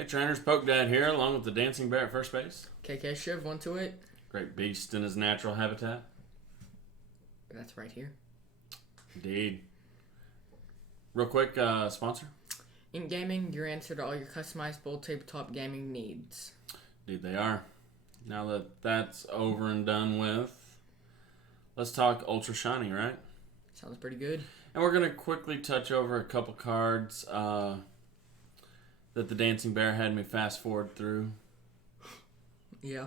Hey trainers, Poke Dad here, along with the Dancing Bear at first base. KK Shiv, 128. Great beast in his natural habitat. That's right here. Indeed. Real quick, sponsor? In gaming, your answer to all your customizable tabletop gaming needs. Indeed they are. Now that that's over and done with, let's talk Ultra Shiny, right? Sounds pretty good. And we're going to quickly touch over a couple cards that the Dancing Bear had me fast forward through. Yeah.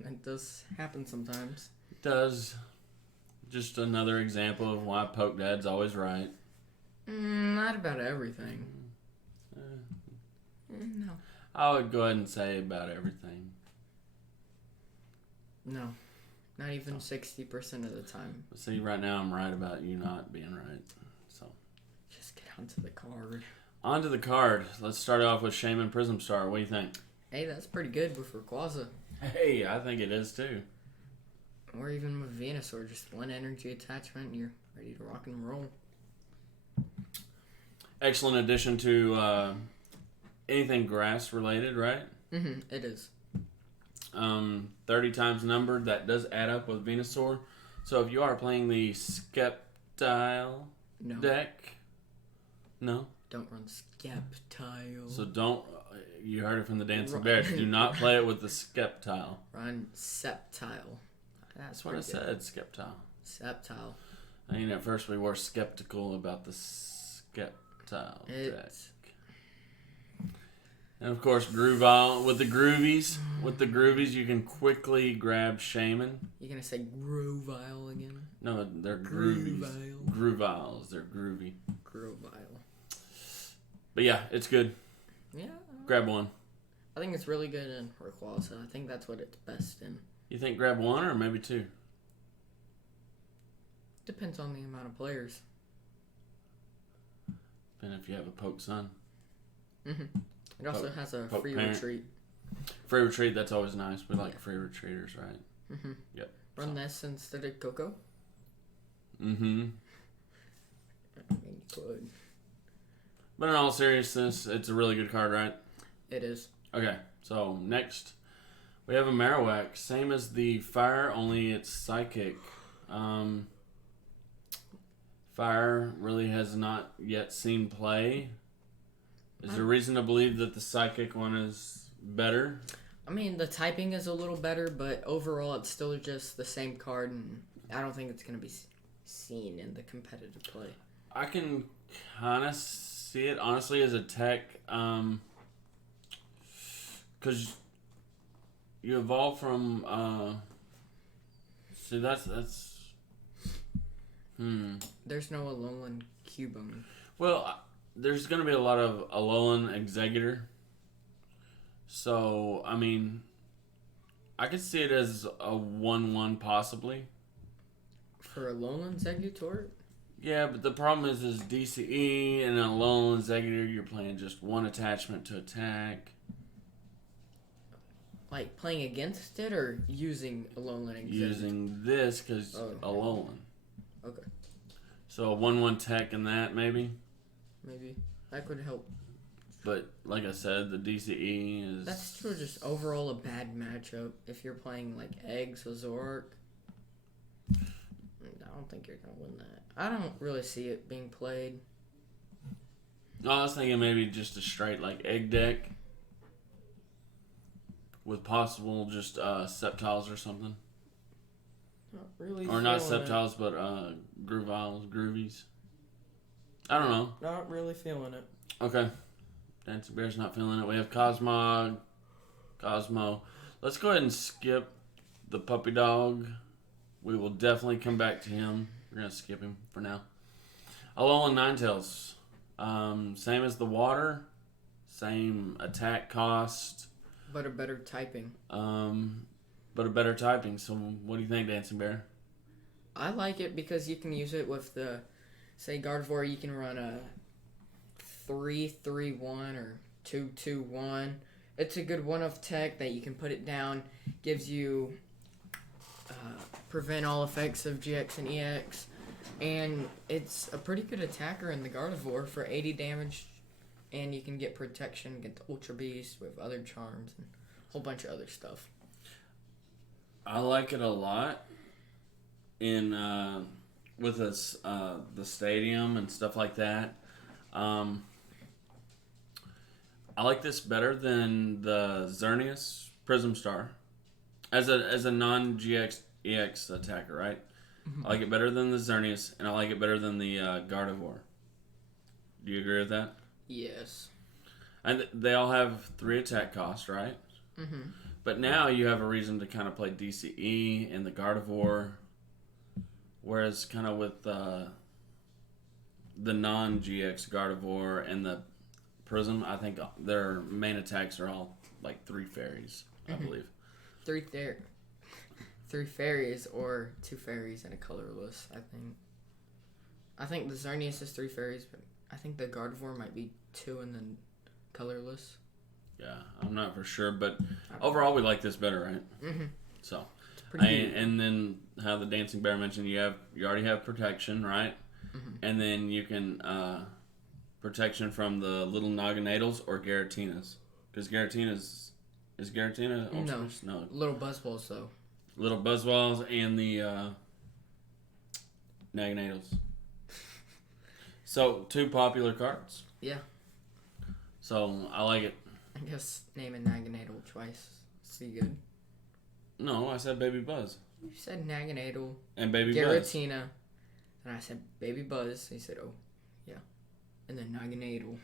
That does happen sometimes. It does. Just another example of why Poke Dad's always right. Not about everything. No. I would go ahead and say about everything. No. Not even 60% of the time. See, right now I'm right about you not being right. So, Just get onto the card. on to the card. Let's start off with Shaman Prism Star. What do you think? Hey, that's pretty good with Rayquaza. Hey, I think it is too. Or even with Venusaur. Just one energy attachment and you're ready to rock and roll. Excellent addition to anything grass related, right? It is. 30 times numbered. That does add up with Venusaur. So if you are playing the Skeptile No. deck, no. Don't run Skeptile. So don't. You heard it from the Dancing Bears. Do not play it with the Skeptile. Run Sceptile. That's what I said, Skeptile. Sceptile. I mean, at first we were skeptical about the Skeptile deck. And of course, Groovile. With the Groovies, you can quickly grab Shaman. You gonna say Grovile again? No, they're Groovies. Groovile. Grooviles. They're groovy. Grovile. But yeah, it's good. Yeah. Grab one. I think it's really good in Rayquaza. I think that's what it's best in. You think grab one or maybe two? Depends on the amount of players. And if you have a Poke Sun. It also has a Poke free parent. retreat. Free retreat, that's always nice. We like free retreaters, right? Yep. Run this instead of Coco. Mm-hmm. I mean, you could. But in all seriousness, it's a really good card, right? It is. Okay, so next we have a Marowak. Same as the Fire, only it's Psychic. Fire really has not yet seen play. Is there reason to believe that the Psychic one is better? I mean, the typing is a little better, but overall it's still just the same card, and I don't think it's going to be seen in the competitive play. I can kind of see it, honestly, as a tech, because you evolve from, see, that's, There's no Alolan Cubone. well, there's going to be a lot of Alolan Executor. So, I mean, I could see it as a 1-1 possibly. For Alolan Exeggutor? Yeah, but the problem is DCE and an Alolan Executor, you're playing just one attachment to attack. Like playing against it or using Alolan Exeggutor? Using this because Alolan. Okay. So a 1-1 tech in that, maybe. Maybe. That could help. But like I said, the DCE is... That's still just overall a bad matchup. If you're playing like Eggs or Zoroark, I don't think you're going to win that. I don't really see it being played. No, I was thinking maybe just a straight like egg deck. With possible just Sceptiles or something. Not really. Or not Sceptiles, but Grooviles, Groovies. I don't know. Not really feeling it. Okay. Dancing Bear's not feeling it. We have Cosmo. Let's go ahead and skip the puppy dog. We will definitely come back to him. We're going to skip him for now. Alolan Ninetales. Same as the water. Same attack cost. But a better typing. But a better typing. So what do you think, Dancing Bear? I like it because you can use it with the, say, Gardevoir. You can run a 3-3-1 or 2-2-1. It's a good one-off tech that you can put it down. Gives you prevent all effects of GX and EX. And it's a pretty good attacker in the Gardevoir for 80 damage and you can get protection against Ultra Beast with other charms and a whole bunch of other stuff. I like it a lot in with us the stadium and stuff like that. I like this better than the Xerneas Prism Star as a non GX EX attacker, right? I like it better than the Xerneas, and I like it better than the Gardevoir. Do you agree with that? Yes. And they all have 3 attack cost, right? Mm-hmm. But now you have a reason to kind of play DCE and the Gardevoir, whereas kind of with the non-GX Gardevoir and the Prism, I think their main attacks are all like 3 fairies, I believe. 3 fairies or 2 fairies and a colorless, I think. I think the Xerneas is 3 fairies, but I think the Gardevoir might be 2 and then colorless. Yeah, I'm not for sure, but overall we like this better, right? Mm-hmm. So, Pretty good. and then how the Dancing Bear mentioned, you already have protection, right? Mm-hmm. And then you can protection from the little Naganadals or Garatinas, because Garatina's is Garatina ultras? No, Little Buzzballs though. little Buzzballs and the Naganadals. So 2 popular cards. Yeah. So I like it. I guess naming Naganadel twice. See good. No, I said Baby Buzz. You said Naganadel. And Baby Buzz. Garatina. And I said Baby Buzz. He said, oh, yeah. And then Naganadel.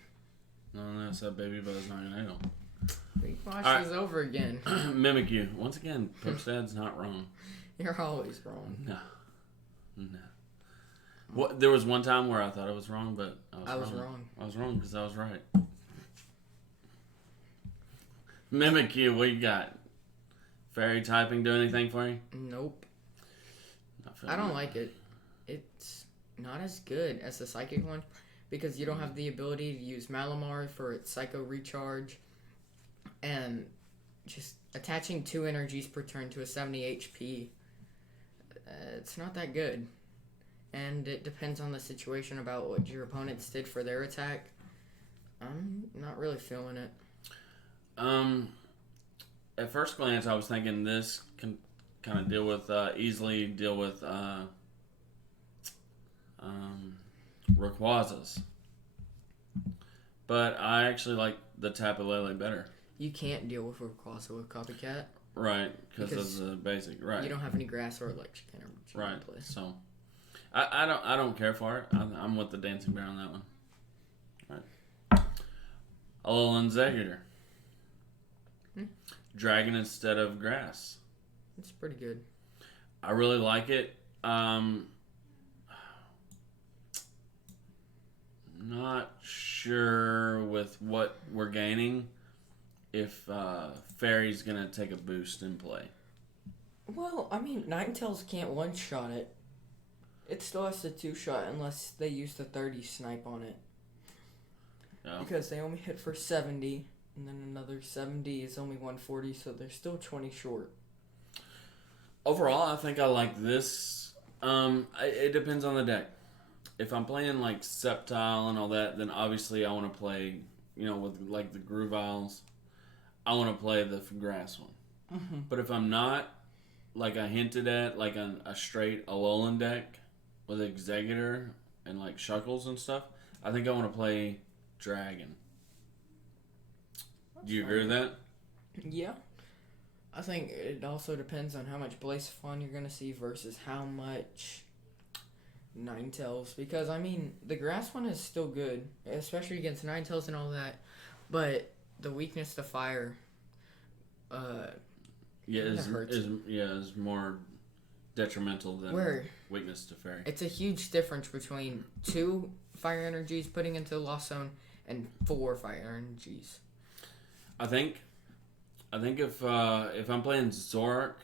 No, I said Baby Buzz Naganadel. We watch All right. this over again. Mimikyu. Once again, Pip's dad's not wrong. You're always wrong. No. What? There was one time where I thought I was wrong, but I was wrong. I was wrong because I was right. Mimikyu, what you got? Fairy typing do anything for you? Nope. I don't like it. It's not as good as the Psychic one because you don't have the ability to use Malamar for its Psycho Recharge, and just attaching 2 energies per turn to a 70 HP. It's not that good. And it depends on the situation about what your opponents did for their attack. I'm not really feeling it. At first glance, I was thinking this can kind of easily deal with Rayquazas. But I actually like the Tapu Lele better. You can't deal with Rayquaza with Copycat. Right, because of the basic. Right. You don't have any grass or electric energy. Right. Play. So, I don't care for it. I'm with the Dancing Bear on that one. Right. Alolan Exeggutor. Dragon instead of grass. It's pretty good. I really like it. Not sure with what we're gaining if Fairy's gonna take a boost in play. Well, I mean, Ninetales can't one-shot it. It still has to 2-shot unless they use the 30 snipe on it. Yeah. Because they only hit for 70, and then another 70 is only 140, so they're still 20 short. Overall, I think I like this. It depends on the deck. If I'm playing like Sceptile and all that, then obviously I want to play, with like the Grooviles, I want to play the grass one. Mm-hmm. But if I'm not, like I hinted at, like a straight Alolan deck with Exeggutor and like Shuckles and stuff, I think I want to play Dragon. Do you agree with that? Yeah. I think it also depends on how much Blaziken you're going to see versus how much Ninetales. Because, I mean, the grass one is still good, especially against Ninetales and all that. But the weakness to fire is more detrimental than weakness to fairy. It's a huge difference between 2 fire energies putting into the Lost Zone and 4 fire energies. I think if I'm playing Zoroark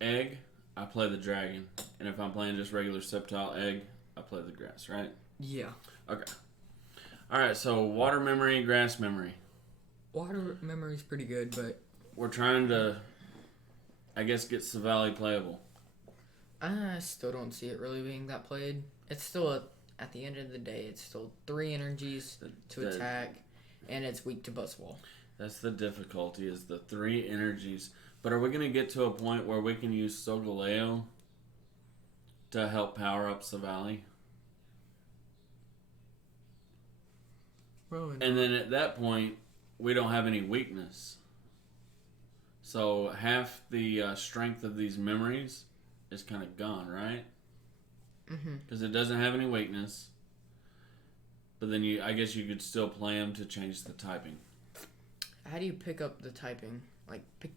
Egg, I play the Dragon, and if I'm playing just regular Sceptile Egg, I play the Grass. Right? Yeah. Okay. All right. So Water Memory, Grass Memory. Water Memory is pretty good, but we're trying to, I guess, get Savali playable. I still don't see it really being that played. It's still at the end of the day, it's still 3 energies to attack, and it's weak to Buzzwole. That's the difficulty, is the 3 energies. But are we going to get to a point where we can use Solgaleo to help power up Savali? Really? And then at that point, we don't have any weakness. So half the strength of these memories is kind of gone, right? Because it doesn't have any weakness. But then I guess you could still play them to change the typing. How do you pick up the typing? Like, pick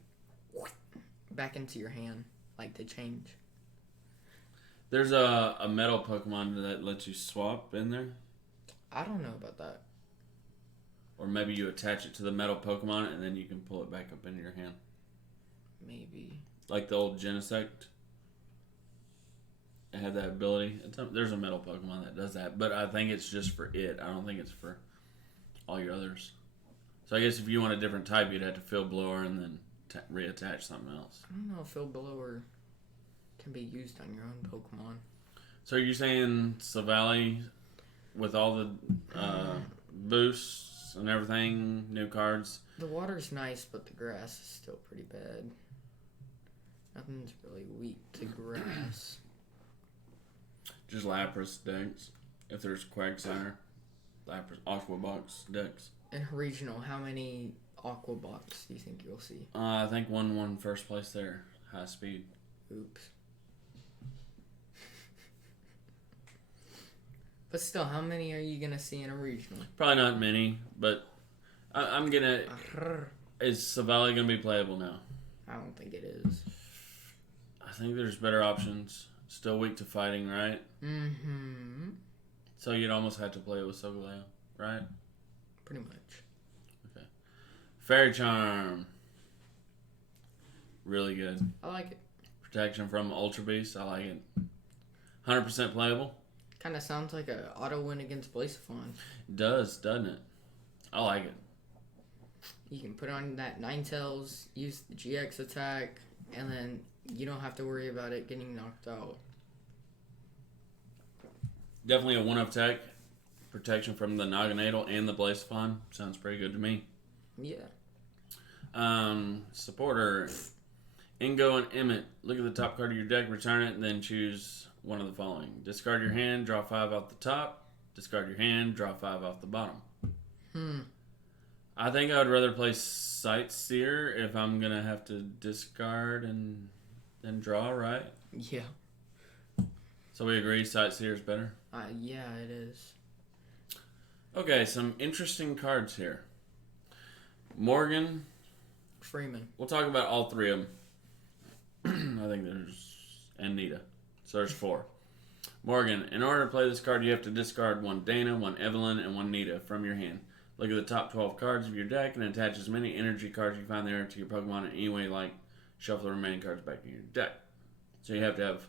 back into your hand, like to change. There's a metal Pokemon that lets you swap in there. I don't know about that. Or maybe you attach it to the metal Pokemon and then you can pull it back up into your hand. Maybe. Like the old Genesect. It had that ability. There's a metal Pokemon that does that, but I think it's just for it. I don't think it's for all your others. So I guess if you want a different type, you'd have to fill blower and then reattach something else. I don't know if fill blower can be used on your own Pokemon. So are you saying Savali, with all the boosts and everything, new cards? The water's nice, but the grass is still pretty bad. Nothing's really weak to grass. Just Lapras decks. If there's Quagsire, Lapras, Aqua Box decks. In regional, how many Aqua Box do you think you'll see? I think one won first place there. High speed. Oops. But still, how many are you going to see in a regional? Probably not many, but I'm going to... Is Savali going to be playable now? I don't think it is. I think there's better options. Still weak to fighting, right? Mm-hmm. So you'd almost have to play it with Solgaleo, right? Pretty much. Okay. Fairy Charm. Really good. I like it. Protection from Ultra Beast. I like it. 100% playable. Kind of sounds like an auto win against Blaziken. It does, doesn't it? I like it. You can put on that Ninetales, use the GX attack, and then you don't have to worry about it getting knocked out. Definitely a one-up tech. Protection from the Naganadel and the Blaziken. Sounds pretty good to me. Yeah. Supporter. Ingo and Emmett. Look at the top card of your deck, return it, and then choose one of the following. Discard your hand, draw 5 off the top. Discard your hand, draw 5 off the bottom. I think I would rather play Sightseer if I'm going to have to discard and then draw, right? Yeah. So we agree Sightseer is better? Yeah, it is. Okay, some interesting cards here. Morgan. Freeman. We'll talk about all 3 of them. I think there's... And Nita. So there's 4. Morgan. In order to play this card, you have to discard 1 Dana, 1 Evelyn, and 1 Nita from your hand. Look at the top 12 cards of your deck and attach as many energy cards you find there to your Pokemon in any way, like shuffle the remaining cards back in your deck. So you have to have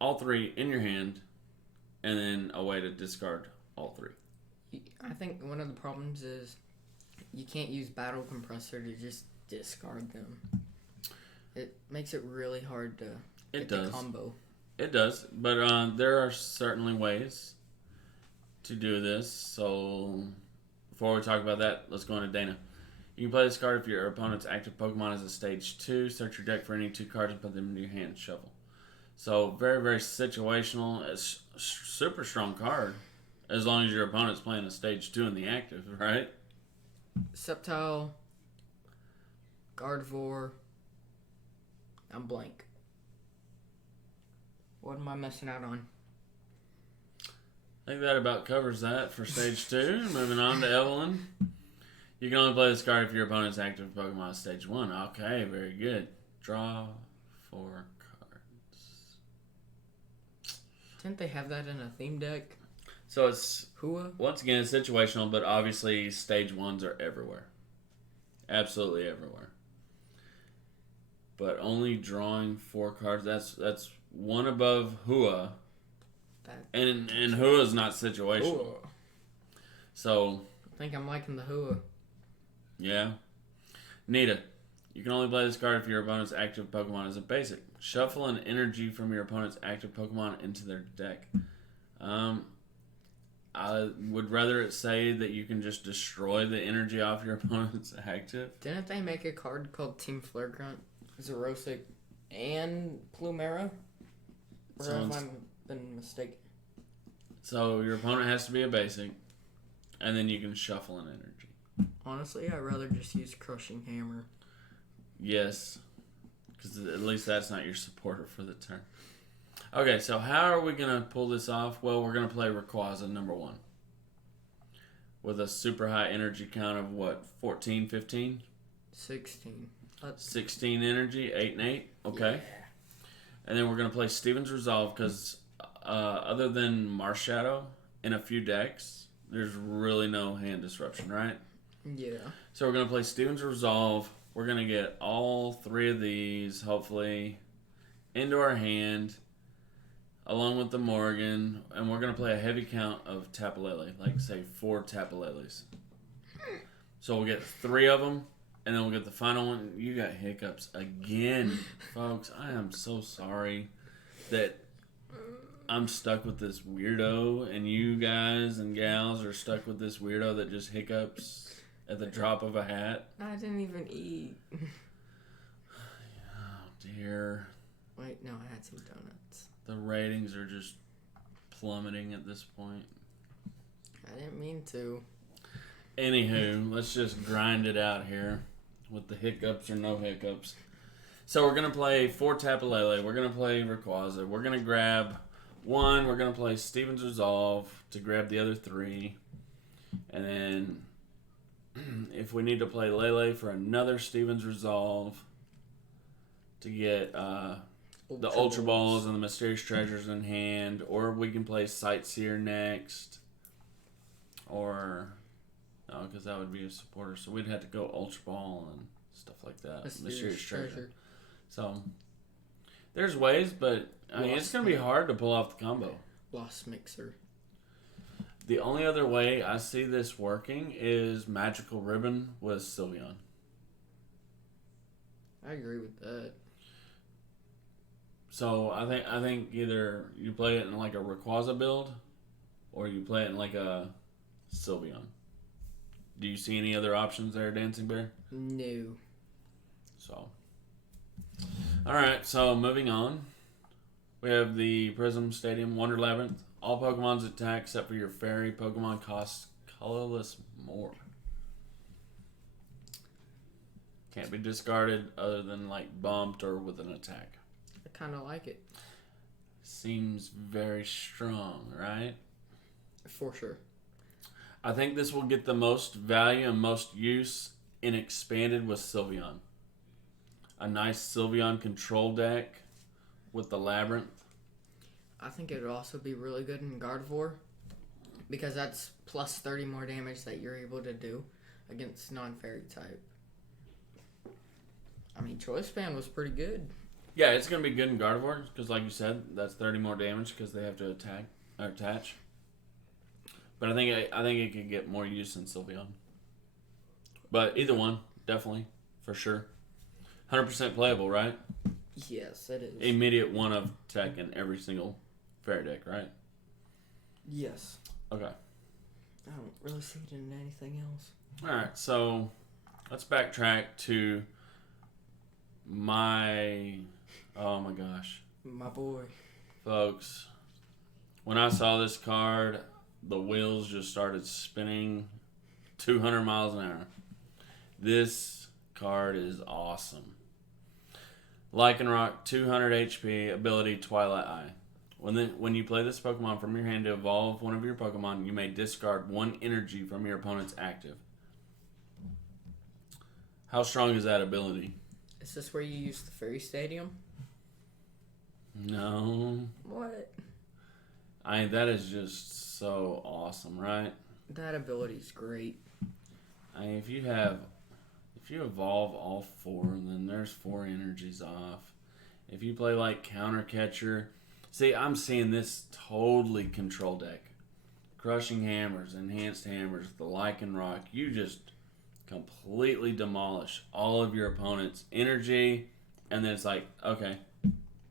all 3 in your hand and then a way to discard all 3. I think one of the problems is you can't use Battle Compressor to just discard them. It makes it really hard to get the combo. It does, but there are certainly ways to do this. So before we talk about that, let's go into Dana. You can play this card if your opponent's active Pokemon is a stage 2. Search your deck for any 2 cards and put them into your hand. Shuffle. So very, very situational. It's a super strong card as long as your opponent's playing a stage 2 in the active, right? Sceptile, Gardevoir. I'm blank. What am I missing out on? I think that about covers that for stage 2. Moving on to Evelyn. You can only play this card if your opponent's active Pokemon is stage 1. Okay, very good. Draw 4 cards. Didn't they have that in a theme deck? So it's, Hua? once again, it's situational, but obviously stage 1s are everywhere. Absolutely everywhere. But only drawing 4 cards, that's one above Hua. And Hua's not situational. Hua. So I think I'm liking the Hua. Yeah. Nita. You can only play this card if your opponent's active Pokemon is a basic. Shuffle an energy from your opponent's active Pokemon into their deck. I would rather it say that you can just destroy the energy off your opponent's active. Didn't they make a card called Team Flare Grunt, Xerosic, and Plumera? Or have I been mistaken? So your opponent has to be a basic, and then you can shuffle an energy. Honestly, I'd rather just use Crushing Hammer. Yes, because at least that's not your supporter for the turn. Okay, so how are we going to pull this off? Well, we're going to play Rayquaza number 1. With a super high energy count of what, 14, 15? 16. 16 energy, 8 and 8. Okay. Yeah. And then we're going to play Steven's Resolve because other than Marshadow in a few decks, there's really no hand disruption, right? Yeah. So we're going to play Steven's Resolve. We're going to get all 3 of these, hopefully, into our hand, along with the Morgan. And we're going to play a heavy count of Tapu Lele, like, say, 4 Tapu Leles. So we'll get 3 of them, and then we'll get the final one. You got hiccups again, folks. I am so sorry that I'm stuck with this weirdo, and you guys and gals are stuck with this weirdo that just hiccups at the drop of a hat. I didn't even eat. Oh, dear. Wait, no, I had some donuts. The ratings are just plummeting at this point. I didn't mean to. Anywho, let's just grind it out here with the hiccups or no hiccups. So we're going to play 4 Tapu Lele. We're going to play Rayquaza. We're going to grab 1. We're going to play Steven's Resolve to grab the other 3. And then if we need to play Lele for another Steven's Resolve to get the Ultra Balls and the Mysterious Treasures in hand, or we can play Sightseer next, or no, because that would be a supporter, so we'd have to go Ultra Ball and stuff like that. Mysterious Treasure. So there's ways, but I mean, it's going to be hard to pull off the combo. Lost Mixer. The only other way I see this working is Magical Ribbon with Sylveon. I agree with that. So I think either you play it in like a Rayquaza build, or you play it in like a Sylveon. Do you see any other options there, Dancing Bear? No. So, all right. So moving on, we have the Prism Stadium Wonder Labyrinth. All Pokemon's attack except for your Fairy Pokemon costs colorless more. Can't be discarded other than like bumped or with an attack. I kind of like it. Seems very strong, right? For sure. I think this will get the most value and most use in expanded with Sylveon. A nice Sylveon control deck with the Labyrinth. I think it would also be really good in Gardevoir because that's plus 30 more damage that you're able to do against non-fairy type. I mean, Choice Band was pretty good. Yeah, it's going to be good in Gardevoir because, like you said, that's 30 more damage because they have to attack or attach. But I think it could get more use in Sylveon. But either one, definitely, for sure. 100% playable, right? Yes, it is. Immediate 1 of tech in every single fairy deck, right? Yes. Okay. I don't really see it in anything else. All right, so let's backtrack to oh my gosh. My boy. Folks, when I saw this card, the wheels just started spinning 200 miles an hour. This card is awesome. Lycanroc, 200 HP, ability Twilight Eye. When you play this Pokemon from your hand to evolve one of your Pokemon, you may discard 1 energy from your opponent's active. How strong is that ability? Is this where you use the Fairy Stadium? No. What? That is just so awesome, right? That ability's great. If you evolve all 4, then there's 4 energies off. If you play like Counter Catcher, see, I'm seeing this totally control deck. Crushing Hammers, Enhanced Hammers, the Lycanroc, you just completely demolish all of your opponent's energy, and then it's like, okay,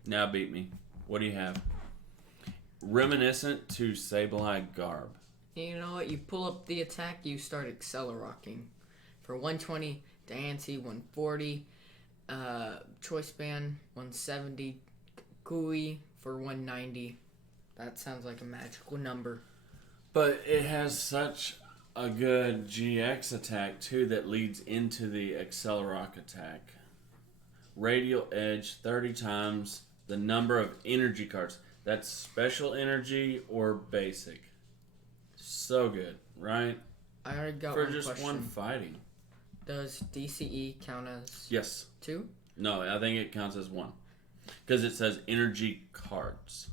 now beat me. What do you have? Reminiscent to Sableye Garb. You know what? You pull up the attack, you start accelerocking. For 120, Diancie 140, Choice Band 170, Kui for 190. That sounds like a magical number. But it has such a good GX attack too that leads into the Accelerock attack. Radial Edge 30 times the number of energy cards. That's special energy or basic. So good, right? I already got For one just question. one fighting. Does DCE count as Yes. 2? No, I think it counts as 1. Because it says energy cards.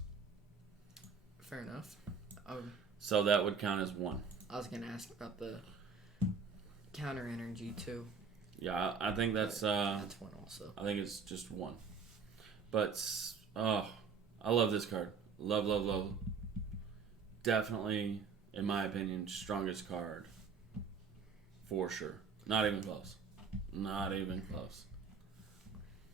Fair enough. So that would count as 1. I was going to ask about the counter energy too. Yeah, I think that's... that's 1 also. I think it's just 1. But, I love this card. Love, love, love. Definitely, in my opinion, strongest card. For sure. Not even close. Not even close.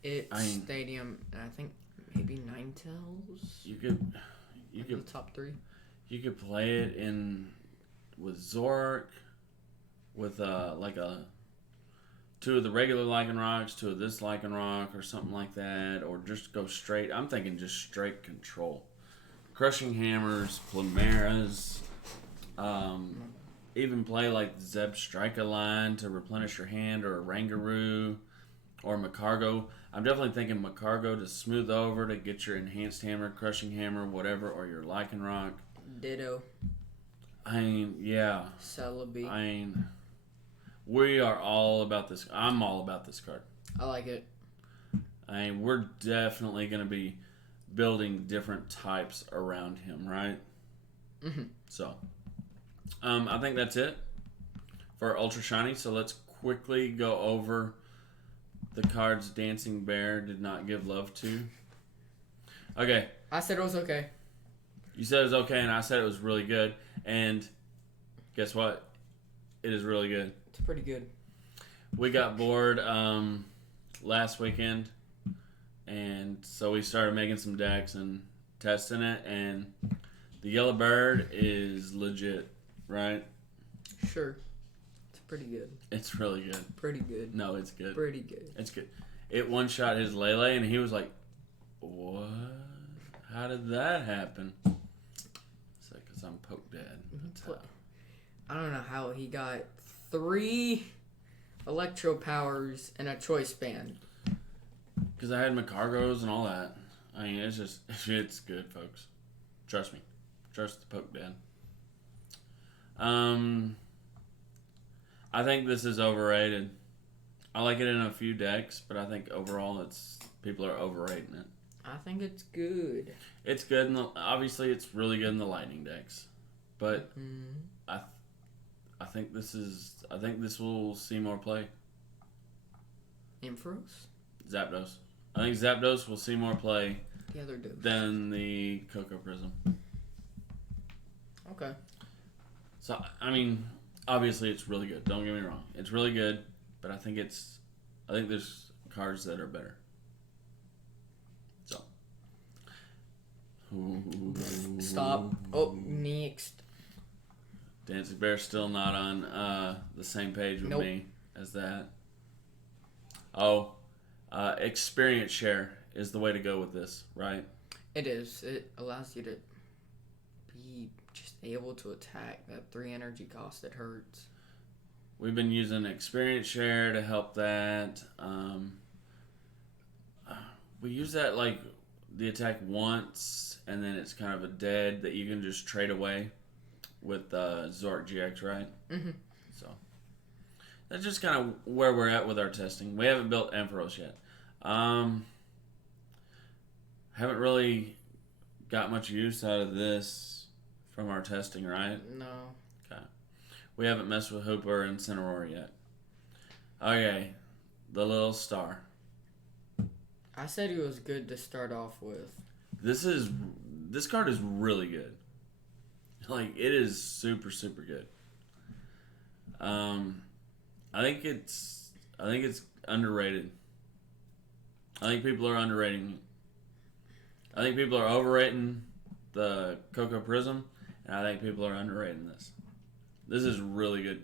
It's Stadium, and I think maybe Ninetales. You could the top 3. You could play it in with Zork, with 2 of the regular Lycanrocks, 2 of this Lycanroc, or something like that, or just go straight. I'm thinking just straight control. Crushing Hammers, Plimeras, even play like the Zeb Strika line to replenish your hand, or a Rangaroo, or Macargo. I'm definitely thinking Macargo to smooth over to get your Enhanced Hammer, Crushing Hammer, whatever, or your Lycanroc. Ditto. Yeah. Celebi. We are all about this. I'm all about this card. I like it. We're definitely going to be building different types around him, right? Mm-hmm. So, I think that's it for Ultra Shiny. So let's quickly go over the cards Dancing Bear did not give love to. Okay. I said it was okay. You said it was okay, and I said it was really good. And guess what? It is really good. It's pretty good. We got bored last weekend, and so we started making some decks and testing it, and the Yellow Bird is legit, right? Sure. It's pretty good. It's really good. Pretty good. No, it's good. Pretty good. It's good. It one-shot his Lele, and he was like, what? How did that happen? It's like, because I'm poke dead. That's how. I don't know how he got 3 Electro Powers and a Choice Band. Because I had Macargos and all that. It's just, it's good, folks. Trust me. Trust the poke dad. I think this is overrated. I like it in a few decks, but I think overall people are overrating it. I think it's good. It's good. Obviously, it's really good in the Lightning decks. But I think this will see more play. Ampharos? Zapdos. I think Zapdos will see more play The other dude. than the Cocoa Prism. Okay. So, obviously it's really good. Don't get me wrong. It's really good, but I think there's cards that are better. So. Stop. Oh, next. Dancing Bear's still not on the same page with me as that. Oh, experience share is the way to go with this, right? It is. It allows you to be just able to attack that 3 energy cost that hurts. We've been using experience share to help that. We use that like the attack once, and then it's kind of a dead that you can just trade away with Zork GX, right? Mm-hmm. So that's just kind of where we're at with our testing. We haven't built Ampharos yet. Haven't really got much use out of this from our testing, right? No. Okay. We haven't messed with Hooper and Cineroar yet. Okay. The little star. I said he was good to start off with. This card is really good. Like, it is super, super good. I think it's underrated. I think people are underrating it. I think people are overrating the Cocoa Prism, and I think people are underrating this. This is really good.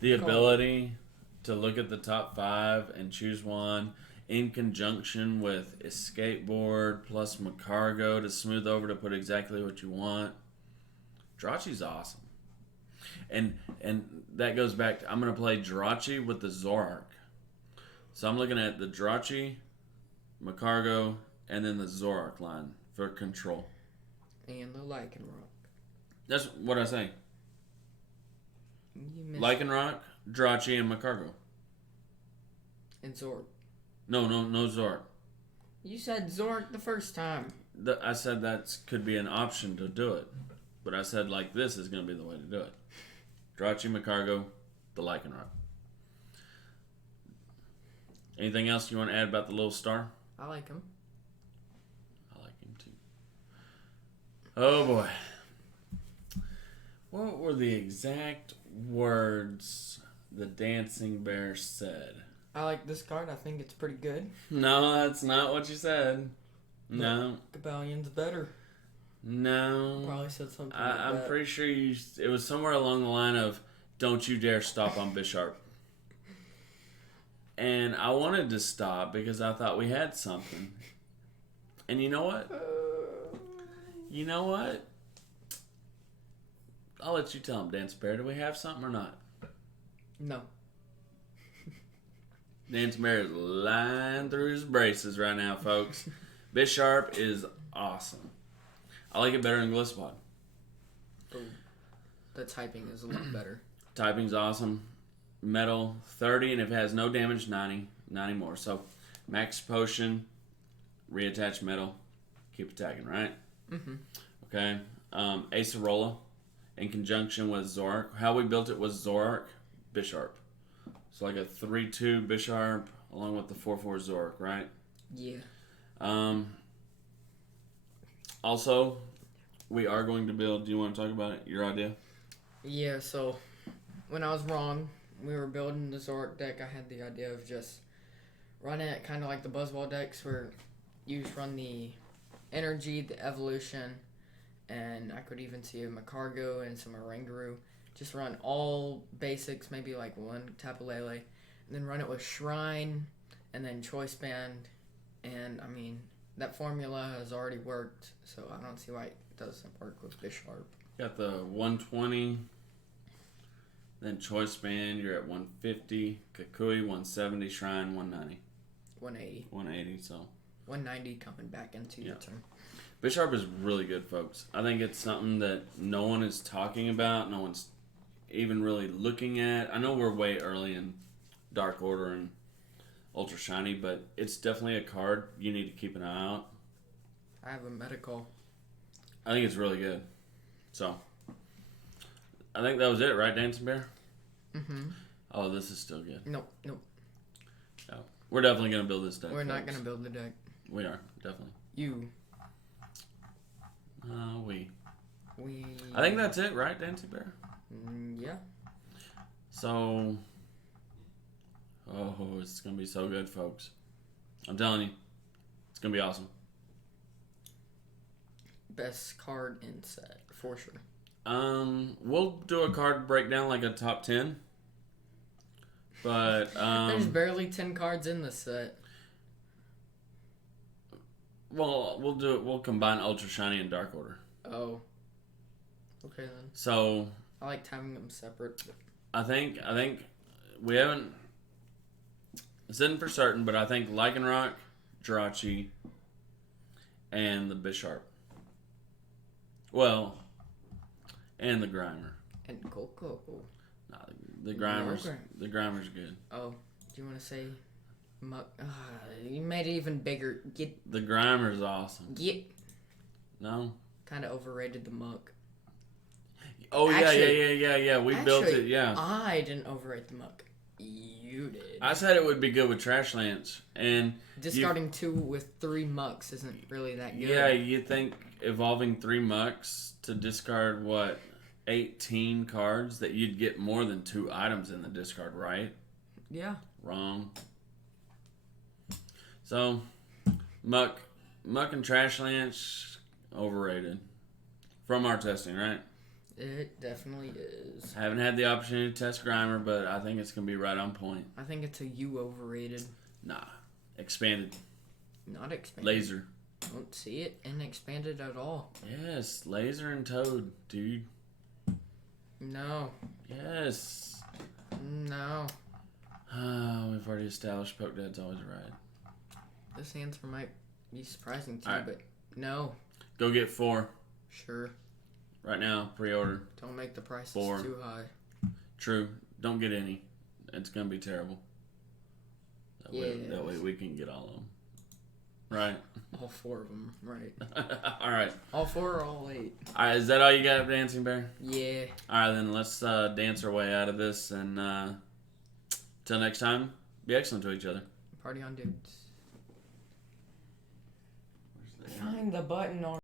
The ability to look at the top 5 and choose one in conjunction with a skateboard plus Macargo to smooth over to put exactly what you want. Jirachi's awesome. And that goes back to, I'm going to play Jirachi with the Zorark. So I'm looking at the Jirachi, Macargo, and then the Zorark line for control. And the Lycanroc. That's what I say. You missed Lycanroc, Jirachi, and Macargo. And Zork. No Zork. You said Zork the first time. I said that could be an option to do it. But I said like this is going to be the way to do it. Jirachi, Macargo, the Lycanroc. Anything else you want to add about the little star? I like him. I like him too. Oh boy. What were the exact words the dancing bear said? I like this card. I think it's pretty good. No, that's not what you said. No. Gaballion's better. No. Probably said something I'm that. pretty sure it was somewhere along the line of, don't you dare stop on Bisharp. And I wanted to stop because I thought we had something. And you know what? You know what? I'll let you tell him, Dance Bear. Do we have something or not? No. Dance Bear is lying through his braces right now, folks. Bisharp is awesome. I like it better than Gliscod. Oh, the typing is a lot better. Typing's awesome. Metal 30, and if it has no damage, 90 more. So max potion, reattach metal, keep attacking, right? Mm-hmm. Okay. Acerola in conjunction with Zorark. How we built it was Zorark, Bisharp. So like a 3-2 Bisharp along with the 4-4 Zorark, right? Yeah. Also, we are going to build. Do you want to talk about it? Your idea? Yeah, so when I was wrong, we were building the Zork deck, I had the idea of just running it kind of like the Buzzball decks where you just run the energy, the evolution, and I could even see a Macargo and some Oranguru. Just run all basics, maybe like one Tapu Lele, and then run it with Shrine and then Choice Band. And I mean, that formula has already worked, so I don't see why it doesn't work with Bisharp. Got the 120, then Choice Band, you're at 150, Kukui 170, Shrine 190. 180. 180, so. 190 coming back into your turn. Bisharp is really good, folks. I think it's something that no one is talking about, no one's even really looking at. I know we're way early in Dark Order and Ultra Shiny, but it's definitely a card you need to keep an eye out. I have a medical. I think it's really good. So, I think that was it, right, Dancing Bear? Mm-hmm. Oh, this is still good. Nope. No. We're definitely going to build this deck. We're not folks. going to build the deck. We are, definitely. You. We. We. I think that's it, right, Dancing Bear? Yeah. So, it's going to be so good, folks. I'm telling you. It's going to be awesome. Best card in set, for sure. We'll do a card breakdown like a top 10. But, There's barely 10 cards in this set. Well, we'll do it. We'll combine Ultra Shiny and Dark Order. Oh. Okay, then. So, I like having them separate. I think we haven't said for certain, but I think Lycanroc, Jirachi, and the Bisharp. Well, and the Grimer. And Coco. Nah, the Grimer's Okay. the Grimer's good. Oh, do you want to say Muck? You made it even bigger. The Grimer's awesome. No? Kind of overrated the Muck. Oh, Actually, yeah. We built it, yeah. I didn't overrate the Muck. You did. I said it would be good with Trash Lance. And discarding 2 with 3 Mucks isn't really that good. Yeah, you think evolving 3 Mucks to discard, 18 cards, that you'd get more than 2 items in the discard, right? Yeah. Wrong. So, Muck and Trash Lance, overrated. From our testing, right? It definitely is. Haven't had the opportunity to test Grimer, but I think it's going to be right on point. I think it's a U overrated. Nah. Expanded. Not expanded. Laser. Don't see it in expanded at all. Yes. Laser and Toad, dude. No. Yes. No. We've already established Poke Dad's always right. This answer might be surprising to All you, right. but no. Go get 4. Sure. Right now, pre-order. Don't make the prices 4. too high. True. Don't get any. It's going to be terrible. That way we can get all of them. Right? All 4 of them, right. All right. All 4 or all 8? All right, is that all you got, Dancing Bear? Yeah. All right, then let's dance our way out of this. And till next time, be excellent to each other. Party on, dudes. Find the button on.